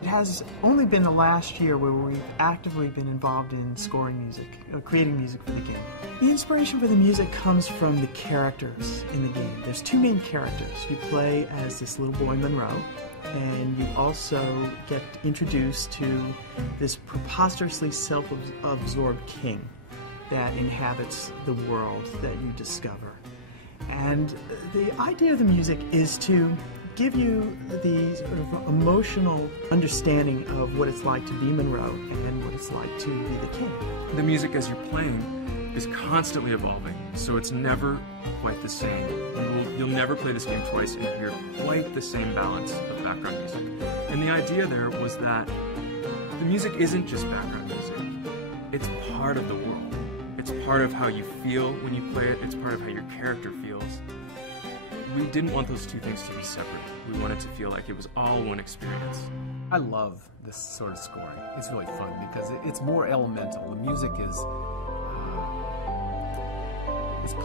It has only been the last year where we've actively been involved in scoring music, creating music for the game. The inspiration for the music comes from the characters in the game. There's two main characters. You play as this little boy Monroe, and you also get introduced to this preposterously self-absorbed king that inhabits the world that you discover. And the idea of the music is to give you the sort of emotional understanding of what it's like to be Monroe and what it's like to be the king. The music as you're playing is constantly evolving, so it's never quite the same. You'll never play this game twice and hear quite the same balance of background music. And the idea there was that the music isn't just background music. It's part of the world. It's part of how you feel when you play it. It's part of how your character feels. We didn't want those two things to be separate. We wanted to feel like it was all one experience. I love this sort of scoring. It's really fun because it's more elemental. The music is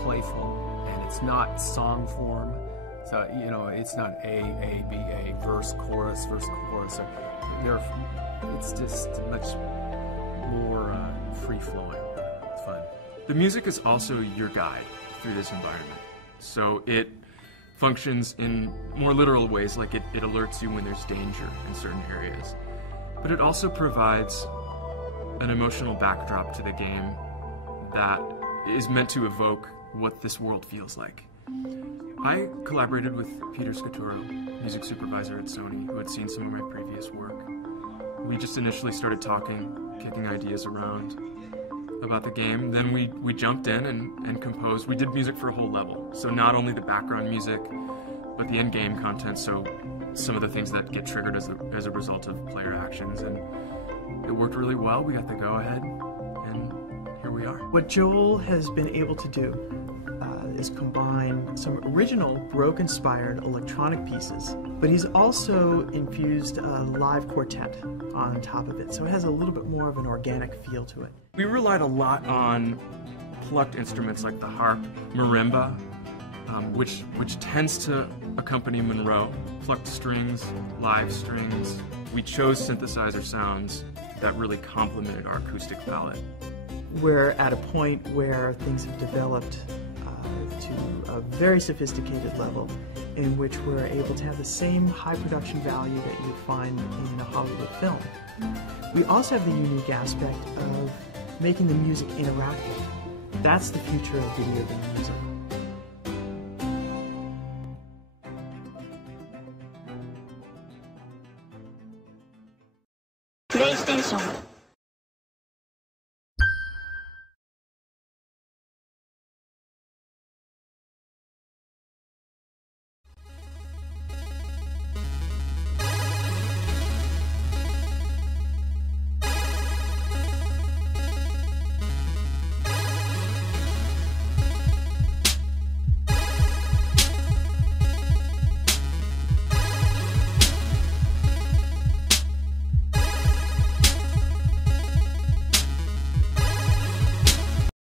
playful, and it's not song form. So, you know, it's not A, B, A, verse, chorus, verse, chorus. It's just much more free-flowing. It's fun. The music is also your guide through this environment. So it functions in more literal ways, like it alerts you when there's danger in certain areas. But it also provides an emotional backdrop to the game that is meant to evoke what this world feels like. I collaborated with Peter Scaturo, music supervisor at Sony, who had seen some of my previous work. We just initially started talking, kicking ideas around about the game. Then we jumped in and composed. We did music for a whole level. So not only the background music, but the end-game content, so some of the things that get triggered as a result of player actions. And it worked really well. We got the go-ahead, and here we are. What Joel has been able to do is combine some original Baroque-inspired electronic pieces, but he's also infused a live quartet on top of it, so it has a little bit more of an organic feel to it. We relied a lot on plucked instruments like the harp, marimba, which tends to accompany Monroe, plucked strings, live strings. We chose synthesizer sounds that really complemented our acoustic palette. We're at a point where things have developed to a very sophisticated level in which we're able to have the same high production value that you would find in a Hollywood film. We also have the unique aspect of making the music interactive. That's the future of video game music. PlayStation